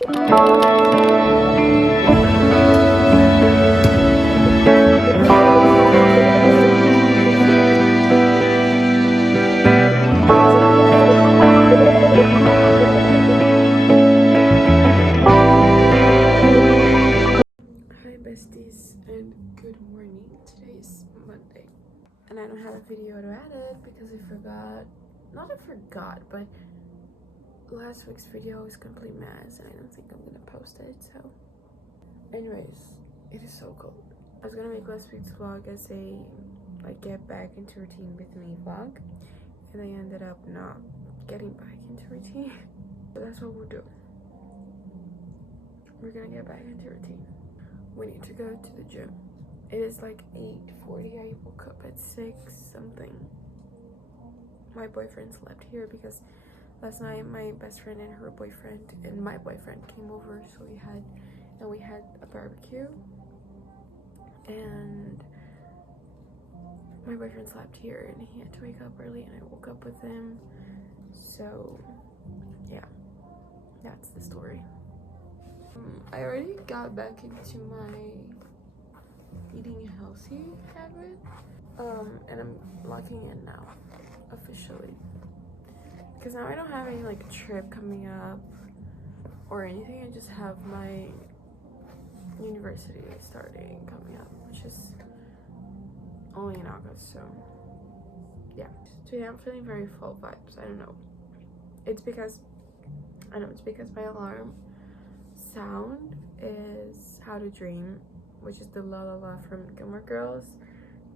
Besties, and good morning. Today's Monday and I don't have a video to edit because I forgot, but last week's video was a complete mess and I don't think I'm gonna post it. So anyways, it is so cold. I was gonna make last week's vlog as a like get back into routine with me vlog, and I ended up not getting back into routine. So that's what we'll do. We're gonna get back into routine. We need to go to the gym. It is like 8:40. I woke up at 6 something. My boyfriend slept here because last night my best friend and her boyfriend and my boyfriend came over, so we had a barbecue, and my boyfriend slept here and he had to wake up early and I woke up with him. So yeah, that's the story. I already got back into my eating healthy habit, and I'm locking in now officially because now I don't have any like trip coming up or anything. I just have my university starting coming up, which is only in August. So yeah, today I'm feeling very full vibes. I don't know, it's because my alarm sound is How to Dream, which is the La La La from Gilmore Girls.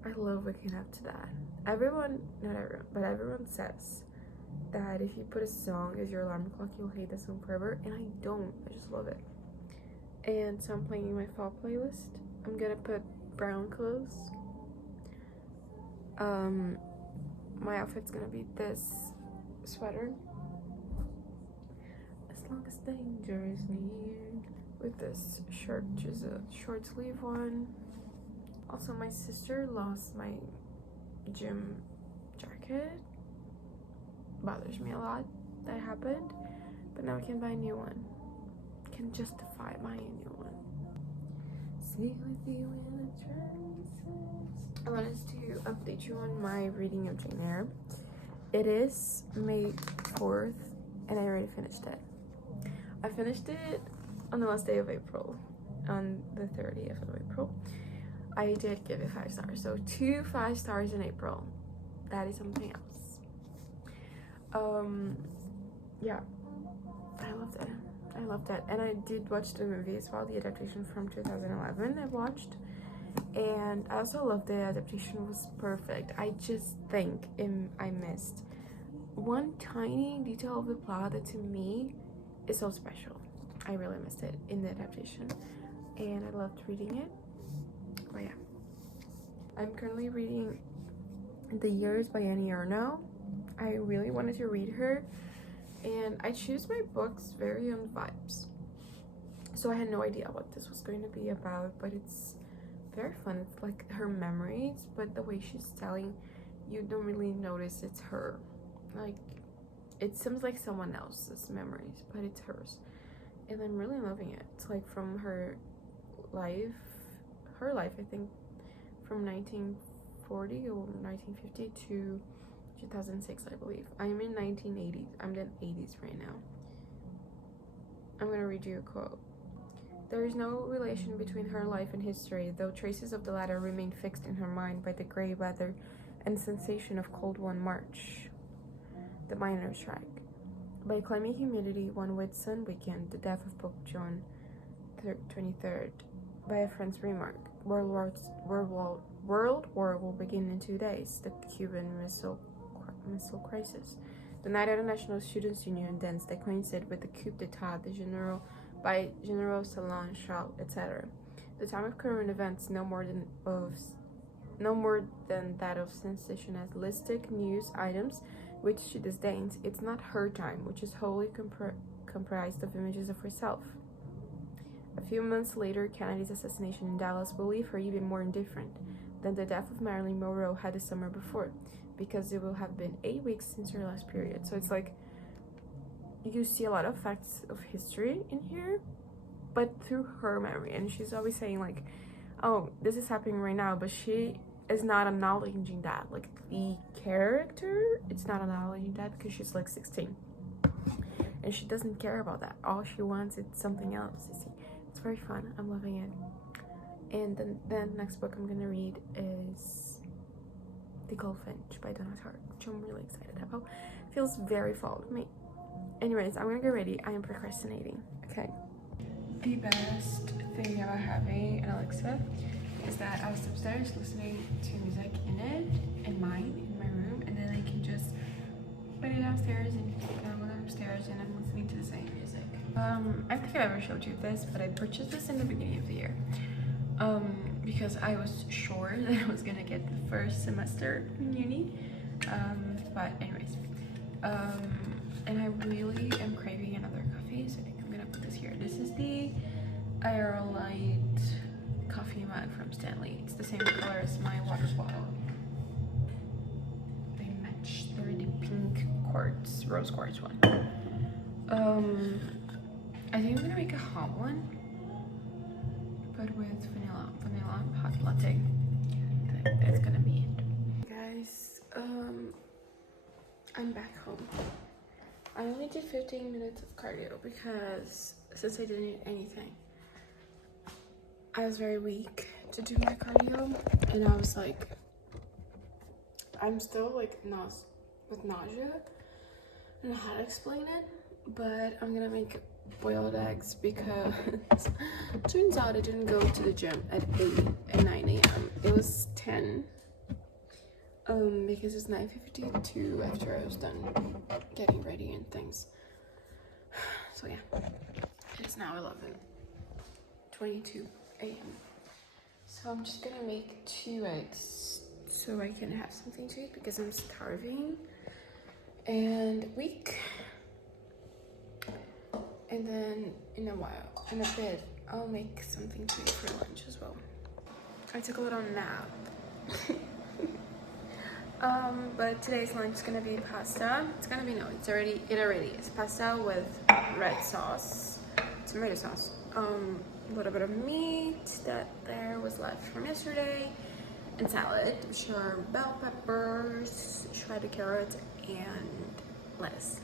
I love waking up to that. Not everyone, but everyone says that if you put a song as your alarm clock, you'll hate the song forever, and I don't. I just love it. And so I'm playing my fall playlist. I'm gonna put brown clothes. My outfit's gonna be this sweater, as long as danger is near, with this shirt, which is a short sleeve one. Also, my sister lost my gym jacket. Bothers me a lot that happened, but now I can buy a new one. Can justify buying a new one. See with you in the trances. I wanted to update you on my reading of Jane Eyre. It is May 4th and I already finished it. I finished it on the last day of April, on the 30th of April. I did give it 5 stars, so 2 5 stars in April. That is something else. Yeah, I loved it, and I did watch the movie as well, the adaptation from 2011 I watched, and I also loved the adaptation. Was perfect. I just think I missed one tiny detail of the plot that to me is so special. I really missed it in the adaptation, and I loved reading it. But yeah, I'm currently reading The Years by Annie Ernaux. I really wanted to read her, and I choose my books very on vibes, so I had no idea what this was going to be about, but it's very fun. It's like her memories, but the way she's telling, you don't really notice it's her. Like, it seems like someone else's memories, but it's hers, and I'm really loving it. It's like from her life, I think, from 1940 or 1950 to 2006, I believe. I'm in 1980s. I'm in the 80s right now. I'm gonna read you a quote. There is no relation between her life and history, though traces of the latter remain fixed in her mind by the gray weather and sensation of cold one March, the miners' strike. By clammy humidity, one wet sun weekend, the death of Pope John 23rd. By a friend's remark, World War will begin in 2 days, the Cuban Missile Crisis. The night at the National Students' Union dance that coincided with the coup d'etat by General Salon Charles, etc. The time of current events no more than that of sensationalistic news items which she disdains. It's not her time, which is wholly comprised of images of herself. A few months later, Kennedy's assassination in Dallas will leave her even more indifferent than the death of Marilyn Monroe had the summer before, because it will have been 8 weeks since her last period. So it's like you see a lot of facts of history in here, but through her memory. And she's always saying like, oh, this is happening right now, but she is not acknowledging that. Like the character, it's not acknowledging that because she's like 16 and she doesn't care about that. All she wants is something else. You see, it's very fun. I'm loving it. And then the next book I'm gonna read is The Goldfinch by Donna Tartt, which I'm really excited about. Feels very fall to me. Anyways, I'm gonna get ready. I am procrastinating. Okay. The best thing about having an Alexa is that I was upstairs listening to music in my room, and then I can just put it downstairs and go upstairs and I'm listening to the same music. I don't think I ever showed you this, but I purchased this in the beginning of the year. Because I was sure that I was gonna get the first semester in uni. But anyways, and I really am craving another coffee, so I think I'm gonna put this here. This is the Aerolite coffee mug from Stanley. It's the same color as my water bottle. They match. They're the pink quartz, rose quartz one. I think I'm gonna make a hot one, but with vanilla hot latte. I think that's gonna be it. Guys, I'm back home. I only did 15 minutes of cardio because since I didn't eat anything, I was very weak to do my cardio, and I was like, I'm still like with nausea. I don't know how to explain it, but I'm gonna make boiled eggs because turns out I didn't go to the gym at 9 a.m. It was 10 because it's 9:52 after I was done getting ready and things. So yeah, it's now 11:22 a.m. so I'm just gonna make 2 eggs so I can have something to eat because I'm starving and weak. And then in a bit, I'll make something to eat for lunch as well. I took a little nap. But today's lunch is gonna be pasta. It already is pasta with red sauce, tomato sauce, a little bit of meat that there was left from yesterday, and salad, which are bell peppers, shredded carrots, and lettuce.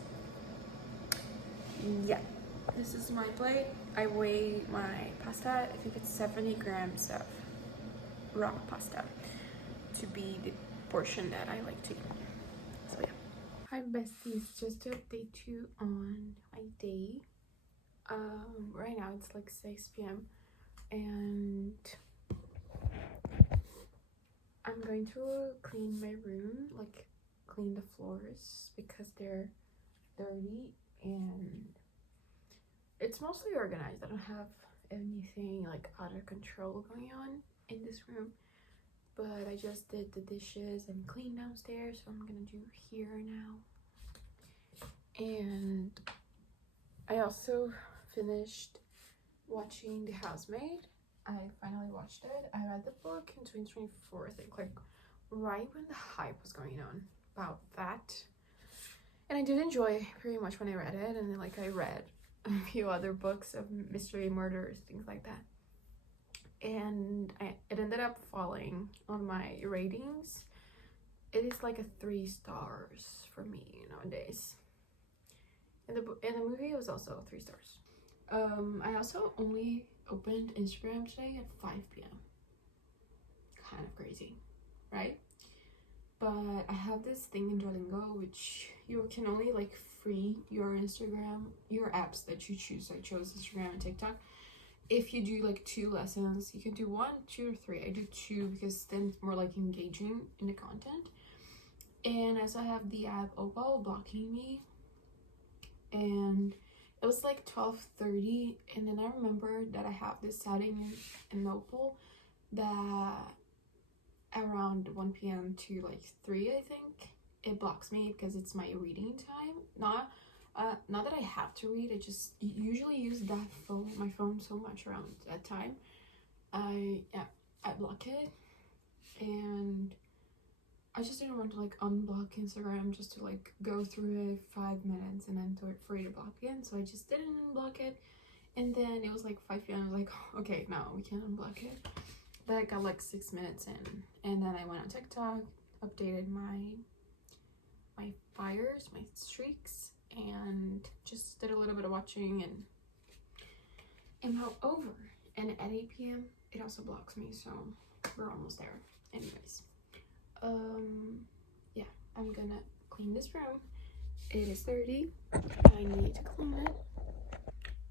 Yeah. This is my plate. I weigh my pasta. I think it's 70 grams of raw pasta to be the portion that I like to eat. So yeah. Hi besties, just to update you on my day. Right now it's like 6 p.m. and I'm going to clean my room, like clean the floors because they're dirty, and it's mostly organized. I don't have anything like out of control going on in this room, but I just did the dishes and cleaned downstairs, so I'm gonna do here now. And I also finished watching The Housemaid. I finally watched it. I read the book in 2024, I think, like right when the hype was going on about that, and I did enjoy pretty much when I read it. And then like I read a few other books of mystery murders, things like that, and it ended up falling on my ratings. It is like a 3 stars for me nowadays. And the movie was also 3 stars. I also only opened Instagram today at 5 p.m. Kind of crazy, right? But I have this thing in Duolingo which you can only like free your Instagram, your apps that you choose. I chose Instagram and TikTok. If you do like 2 lessons, you can do 1, 2, or 3. I do 2 because then it's more like engaging in the content. And I also have the app Opal blocking me, and it was like 12:30, and then I remember that I have this setting in Opal that around 1 p.m. to like 3, I think, it blocks me because it's my reading time. Not that I have to read, I just usually use my phone so much around that time. I block it, and I just didn't want to like unblock Instagram just to like go through it 5 minutes and then for you to block it. So I just didn't block it. And then it was like 5 p.m. I was like, okay, no, we can't unblock it. But I got like 6 minutes in, and then I went on TikTok, updated my fires, my streaks, and just did a little bit of watching and now over. And at 8 p.m. it also blocks me, so we're almost there. Anyways, yeah, I'm gonna clean this room. It is dirty. I need to clean it.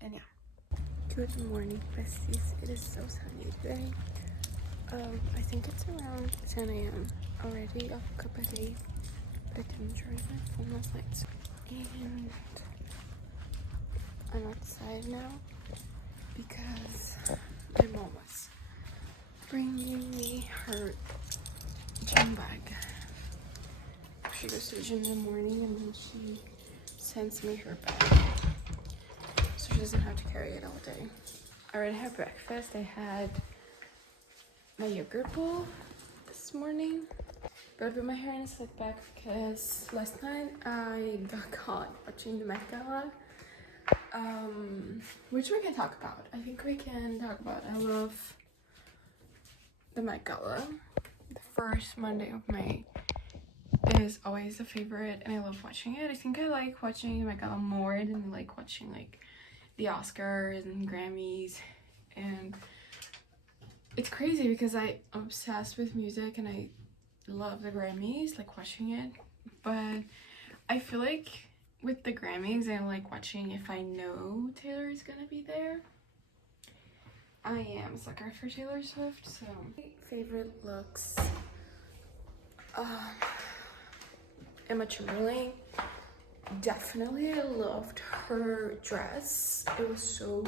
And yeah. Good morning, besties. It is so sunny today. I think it's around 10 a.m. already. I woke up at 8, but I didn't charge my phone last night. And I'm outside now because my mom was bringing me her gym bag. She goes to the gym in the morning and then she sends me her bag, so she doesn't have to carry it all day. I already had breakfast. I had my yogurt bowl this morning, but I put my hair in a slick back because last night I got caught watching the Met Gala, which we can talk about. I think we can talk about. I love the Met Gala. The first Monday of May is always a favorite, and I love watching it. I think I like watching the Met Gala more than I like watching like the Oscars and Grammys. And it's crazy because I'm obsessed with music and I love the Grammys, like watching it. But I feel like with the Grammys, I like watching if I know Taylor is gonna be there. I am a sucker for Taylor Swift, so my favorite looks. Emma Chamberlain. Definitely, I loved her dress. It was so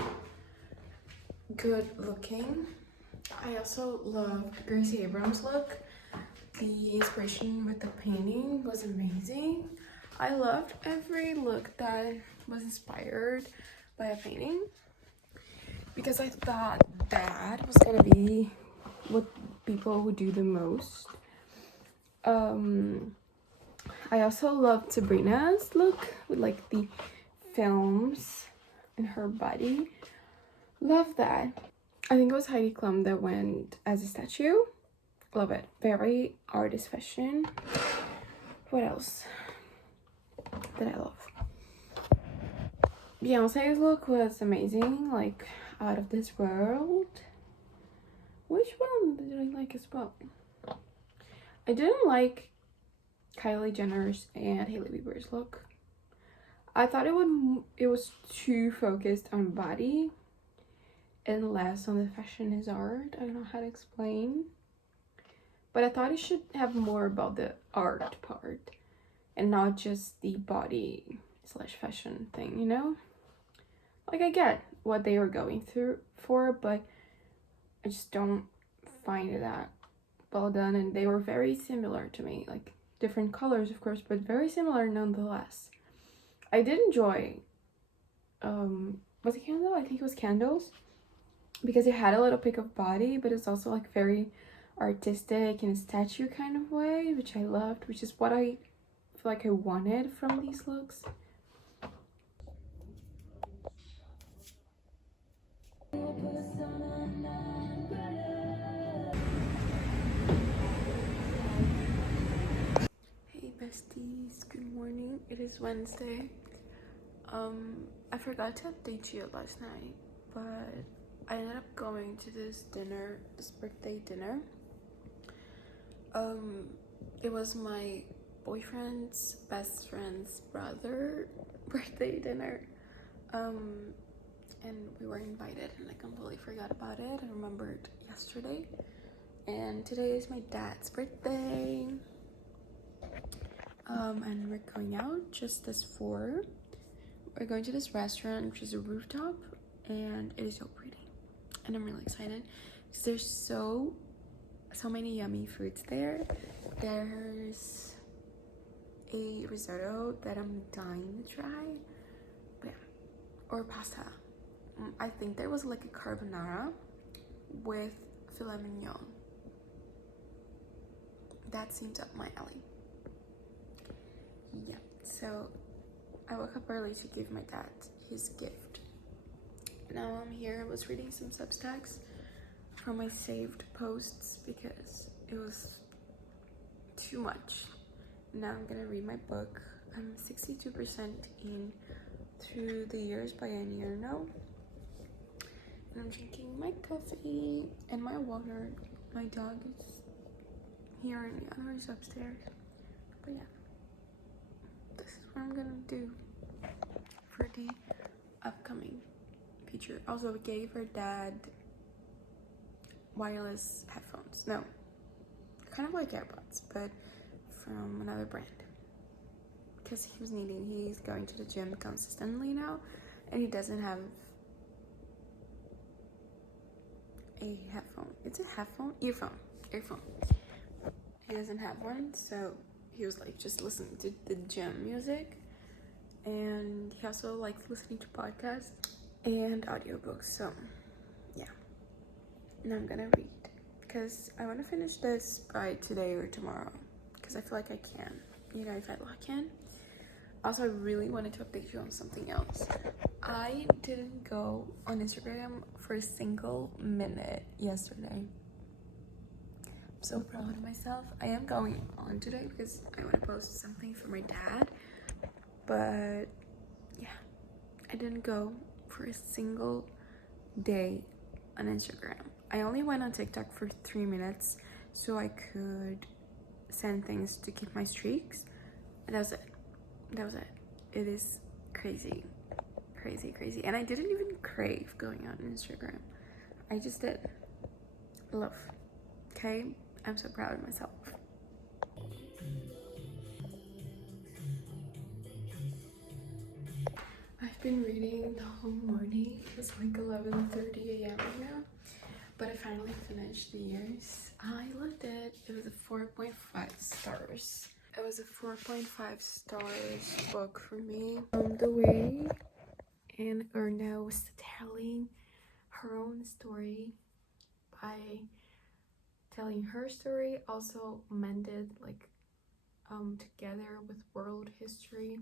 good looking. I also loved Gracie Abrams' look. The inspiration with the painting was amazing. I loved every look that was inspired by a painting because I thought that was gonna be what people would do the most. I also loved Sabrina's look with like the films in her body. Love that. I think it was Heidi Klum that went as a statue. Love it. Very artist fashion. What else did I love? Beyonce's look was amazing, like out of this world. Which one did I like as well? I didn't like Kylie Jenner's and Hailey Bieber's look. I thought it was too focused on body and less on the fashion is art. I don't know how to explain, but I thought it should have more about the art part and not just the body / fashion thing, you know? Like, I get what they were going through for, but I just don't find it that well done. And they were very similar to me, like different colors of course, but very similar nonetheless. I did enjoy was it Candle? I think it was Candles, because it had a little pick of body, but it's also like very artistic in a statue kind of way, which I loved, which is what I feel like I wanted from these looks. Hey besties, good morning. It is Wednesday. I forgot to update you last night, but I ended up going to this dinner, this birthday dinner. It was my boyfriend's best friend's brother birthday dinner. And we were invited and I completely forgot about it. I remembered yesterday. And today is my dad's birthday. And we're going out just as 4. We're going to this restaurant, which is a rooftop, and it is so pretty. And I'm really excited because there's so many yummy foods there. There's a risotto that I'm dying to try, but yeah, or pasta. I think there was like a carbonara with filet mignon. that seems up my alley. Yeah, so I woke up early to give my dad his gift. Now I'm here. I was reading some Substacks from my saved posts because it was too much. Now I'm gonna read my book. I'm 62% in Through the Years by Annie Ernaux. And I'm drinking my coffee and my water. My dog is here and the other is upstairs. But yeah, this is what I'm gonna do for the upcoming feature. Also, I gave her dad wireless headphones. No, kind of like AirPods, but from another brand. Because he's going to the gym consistently now, and he doesn't have a headphone. It's a headphone? Earphone. He doesn't have one, so he was like just listening to the gym music. And he also likes listening to podcasts and audiobooks, so yeah. Now I'm gonna read, because I want to finish this by today or tomorrow, because I feel like I can, if I can. Also, I really wanted to update you on something else. I didn't go on Instagram for a single minute yesterday. I'm so proud of myself. I am going on today because I want to post something for my dad. But yeah, I didn't go for a single day on Instagram. I only went on TikTok for 3 minutes so I could send things to keep my streaks. And that was it. It is crazy. And I didn't even crave going on Instagram. I just did. Love. Okay? I'm so proud of myself. I've been reading the whole morning. It's like 11:30 a.m. right now. But I finally finished The Years. I loved it. It was a 4.5 stars. It was a 4.5 stars book for me. The way Anne Ernaux was telling her own story by telling her story, also mended together with world history.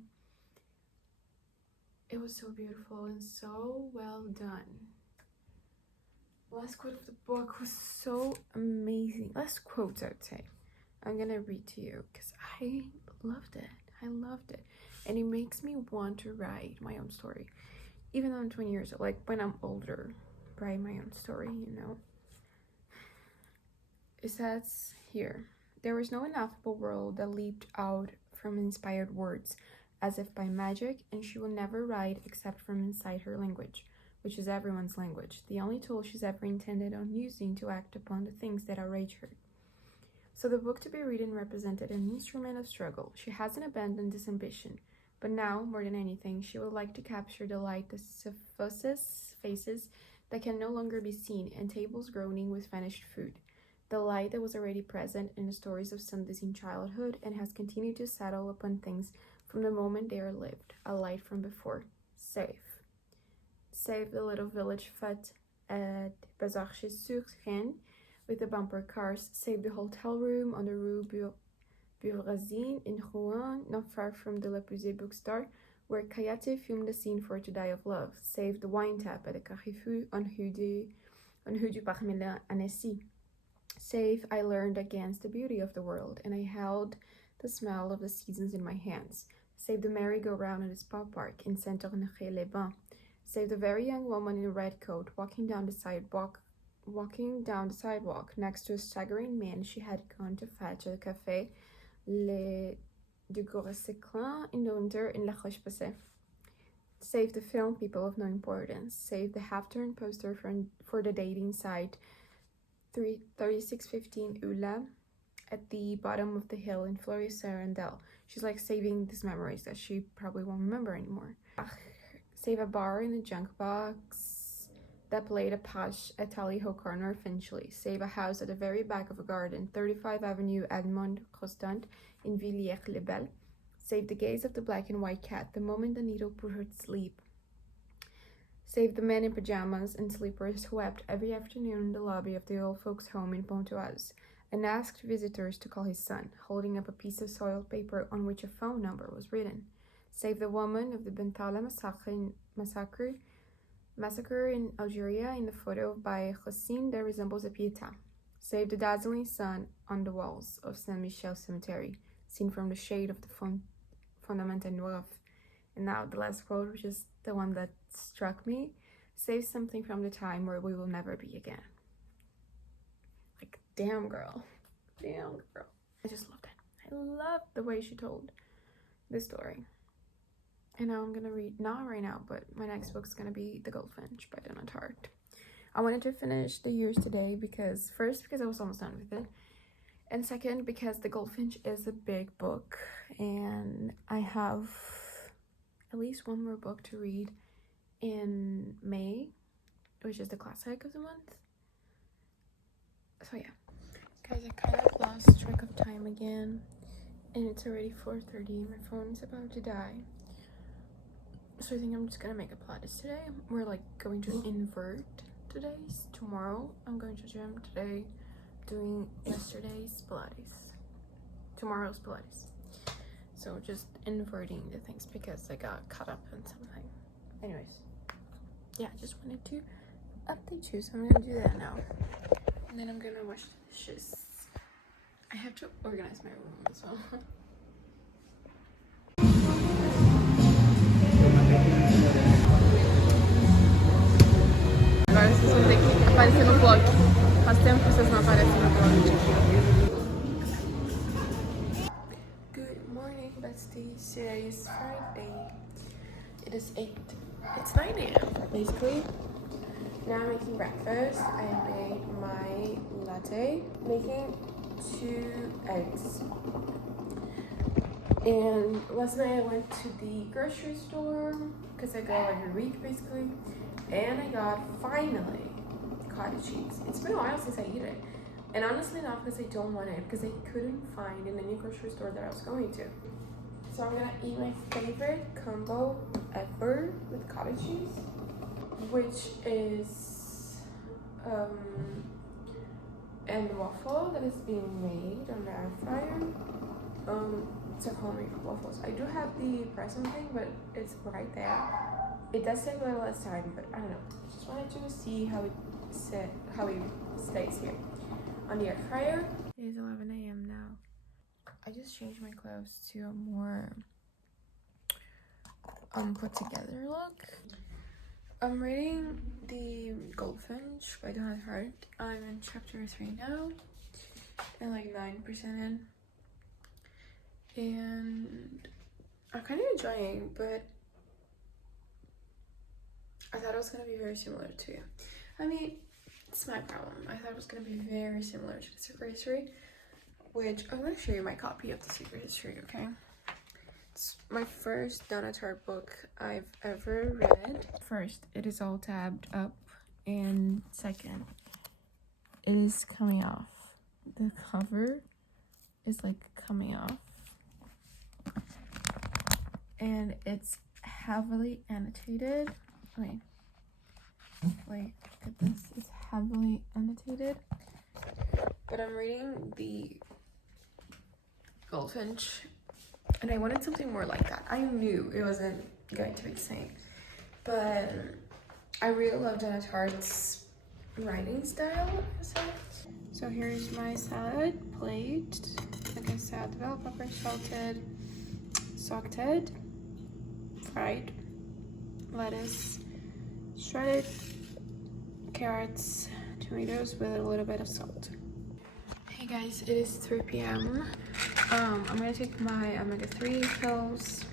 It was so beautiful and so well done. Last quote of the book was so amazing. Last quotes, I would say. I'm gonna read to you because I loved it. And it makes me want to write my own story. Even though I'm 20 years old, like when I'm older, write my own story, It says here, there was no ineffable world that leaped out from inspired words, as if by magic, and she will never write except from inside her language, which is everyone's language, the only tool she's ever intended on using to act upon the things that outrage her. So the book to be written represented an instrument of struggle. She hasn't abandoned this ambition, but now, more than anything, she would like to capture the light that suffuses faces that can no longer be seen and tables groaning with vanished food. The light that was already present in the stories of Sundays in childhood and has continued to settle upon things from the moment they are lived, a light from before. Save the little village fete at Bazarches-sur-Seine with the bumper cars. Save the hotel room on the Rue Beauvoisine in Rouen, not far from the Le Pusey bookstore, where Kayate filmed the scene for To Die of Love. Save the wine tap at the Carrefour on Rue du Parmelan Annecy. Save I learned against the beauty of the world, and I held the smell of the seasons in my hands. Save the merry-go-round at the spa park in Saint-Honoré-les-Bains. Save the very young woman in a red coat walking down the sidewalk next to a staggering man she had gone to fetch at the Café Le du Gros-Séclin in the winter in La Roche-Posay. Save the film People of No Importance. Save the half-turned poster for the dating site 3615 Ula at the bottom of the hill in Fleury-Sarandel. She's like saving these memories that she probably won't remember anymore. Save a bar in the junk box that played a posh at Tally-Ho Corner, Finchley. Save a house at the very back of a garden, 35 Avenue Edmond Rostand in Villiers-les-Belles. Save the gaze of the black and white cat the moment the needle put her to sleep. Save the men in pajamas and slippers who wept every afternoon in the lobby of the old folks' home in Pontoise, and asked visitors to call his son, holding up a piece of soiled paper on which a phone number was written. Save the woman of the Bentala massacre in Algeria in the photo by Hossein that resembles a Pietà. Save the dazzling sun on the walls of Saint Michel Cemetery, seen from the shade of the Fondamental Noir. And now the last quote, which is the one that struck me, save something from the time where we will never be again. Like, damn girl. Damn girl. I just loved it. I loved the way she told this story. And now I'm gonna read, not right now, but my next book's gonna be The Goldfinch by Donna Tartt. I wanted to finish The Years today because, first, because I was almost done with it, and second, because The Goldfinch is a big book, and I have at least one more book to read in May, which is the classic of the month. So yeah, guys, I kind of lost track of time again, and it's already 4:30. My phone is about to die. So I think I'm just gonna make a Pilates today. We're like going to invert today's. Tomorrow I'm going to gym. Today doing yesterday's Pilates. Tomorrow's Pilates. So just inverting the things because I got caught up in something. Anyways, yeah, I just wanted to update you. So I'm gonna do that now. And then I'm gonna wash the dishes. I have to organize my room as well. Agora vocês vão ter que aparecer no vlog. Faz tempo que vocês não aparecem no vlog. Good morning, besties. Today is Friday. It is 8. It's 9 a.m. basically. Now I'm making breakfast. I made my latte, making 2 eggs. And last night I went to the grocery store because I go every week basically. And I got, finally, cottage cheese. It's been a while since I eat it. And honestly, not because I don't want it, because I couldn't find in any grocery store that I was going to. So I'm gonna eat my favorite combo ever with cottage cheese, which is and waffle that is being made on the air fryer. So homemade waffles. I do have the present thing, but it's right there. It does take a little less time, but I don't know. Just wanted to see how it stays here on the air fryer. It is 11 a.m. now. I just changed my clothes to a more put together look. I'm reading The Goldfinch by Donna Tartt. I'm in chapter 3 now, and like 9% in. And I'm kind of enjoying, but I thought it was going to be very similar to, I mean, it's my problem. I thought it was going to be very similar to The Secret History, which I'm going to show you my copy of The Secret History, okay? It's my first Donna Tartt book I've ever read. First, it is all tabbed up, and second, it is coming off. The cover is like coming off, and it's heavily annotated. Wait, look at this. It's heavily annotated. But I'm reading The Goldfinch, and I wanted something more like that. I knew it wasn't going to be the same, but I really love Donna Tartt's writing style. So here's my salad plate. Like I said, bell pepper, salted, sauteed, fried, lettuce, shredded carrots, tomatoes with a little bit of salt. Hey guys, it is 3 p.m. I'm gonna take my omega-3 pills.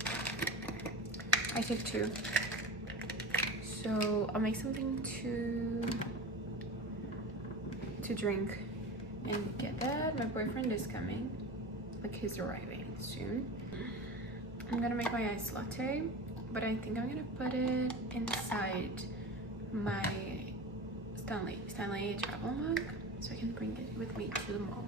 I take 2. So I'll make something to drink and get that. My boyfriend is coming, like he's arriving soon. I'm gonna make my iced latte, but I think I'm gonna put it inside my Stanley travel mug so I can bring it with me to the mall.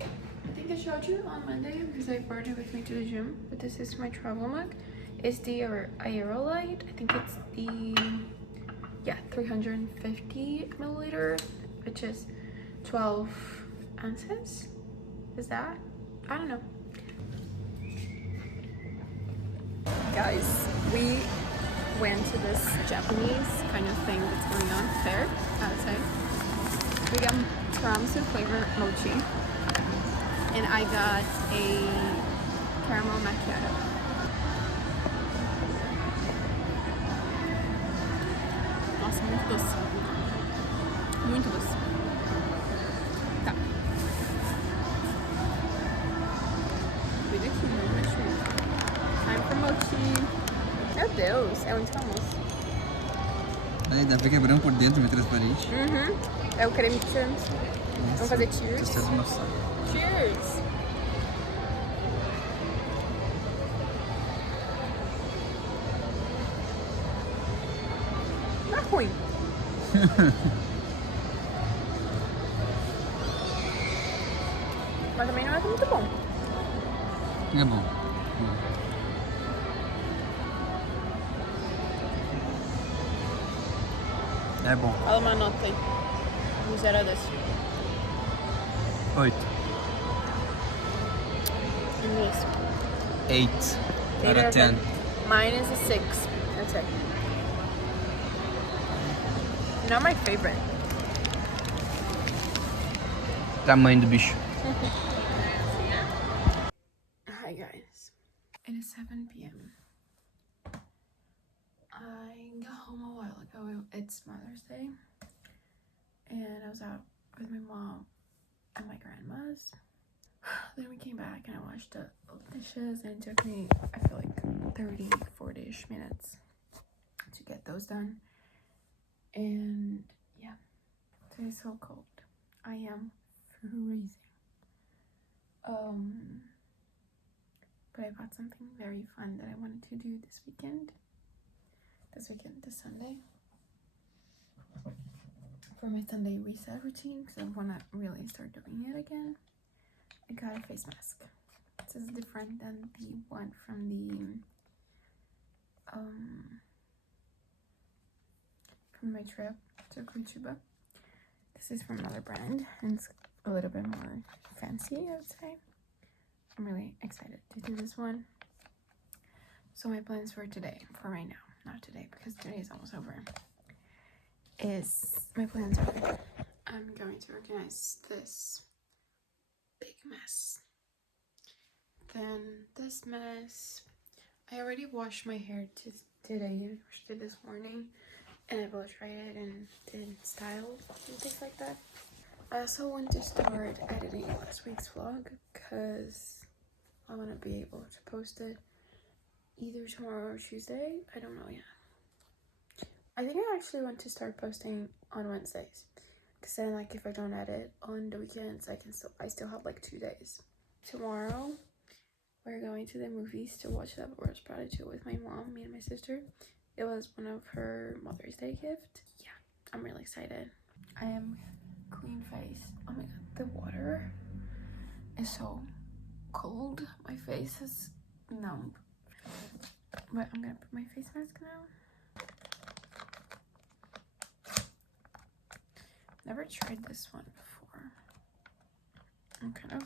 I think I showed you on Monday because I brought it with me to the gym, but this is my travel mug. It's the Aerolite. I think it's the 350 milliliter, which is 12 ounces. Is that? I don't know. Guys, we went to this Japanese kind of thing that's going on fair outside. We got tiramisu flavor mochi, and I got a caramel macchiato. Nossa, muito doce. Muito doce. Tá. Cuida aqui, não mexer. Time for mochi. Meu Deus, é muito famoso. Aí dá pra quebrar por dentro, meio transparente. Uhum. É o creme de change. Vamos fazer cheers. Cheers! Não é ruim. Mas também não é muito bom. É bom. É bom. Fala uma nota aí. De 0 a 10. 8. Inglês. 8 out of 10. Mine is a 6. That's it. Not my favorite. Tamanho do bicho. Hi guys. It is 7 p.m. I got home a while ago. It's Mother's Day. And I was out with my mom and my grandma's. Then we came back and I washed up all the dishes, and it took me, I feel like 30, 40-ish minutes to get those done. And yeah, today's so cold. I am freezing. But I bought something very fun that I wanted to do this weekend. This Sunday. For my Sunday reset routine, because I want to really start doing it again. I got a face mask. This is different than the one from my trip to Curitiba. This is from another brand, and it's a little bit more fancy, I would say. I'm really excited to do this one. So my plans for today, for right now, not today because today is almost over, my plans are I'm going to organize this big mess. Then this mess, I already washed my hair today. I washed it this morning, and I blow dried it and did style and things like that. I also want to start editing last week's vlog because I want to be able to post it either tomorrow or Tuesday. I don't know yet. I think I actually want to start posting on Wednesdays, because then, like, if I don't edit on the weekends, I still have like 2 days. Tomorrow we're going to the movies to watch The Worst Prada 2 with my mom, me and my sister. It was one of her Mother's Day gift. Yeah, I'm really excited. I am clean face. Oh my god, the water is so cold. My face is numb. But I'm gonna put my face mask now. Never tried this one before. I'm kind of...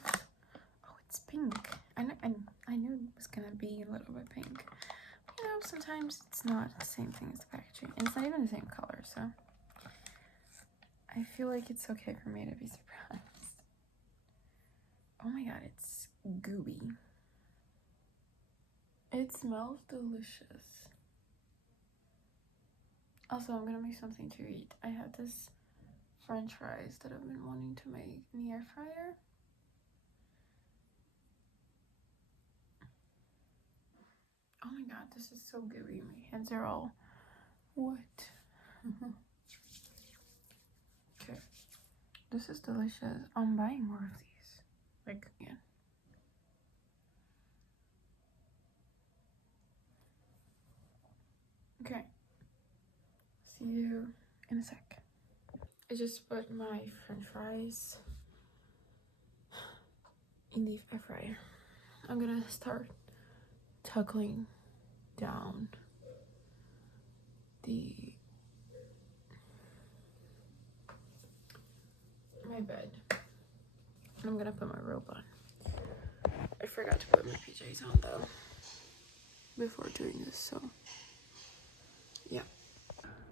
Oh, it's pink. I knew it was gonna be a little bit pink. You know, sometimes it's not the same thing as the packaging. And it's not even the same color, so... I feel like it's okay for me to be surprised. Oh my god, it's gooey. It smells delicious. Also, I'm gonna make something to eat. I have this French fries that I've been wanting to make in the air fryer. Oh my god, this is so gooey. My hands are all wet. Okay, this is delicious. I'm buying more of these. Like, yeah. Okay, see you in a sec. I just put my French fries in the air fryer. I'm gonna start tuckling down my bed. put my robe on. I forgot to put my PJs on though before doing this, so yeah.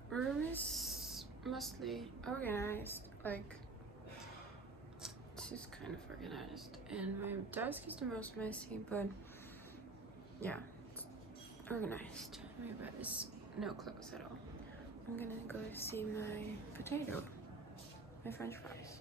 Room is mostly organized, like it's kind of organized, and my desk is the most messy, but yeah, it's organized. My bed is no clothes at all. I'm gonna go see my potato, my french fries.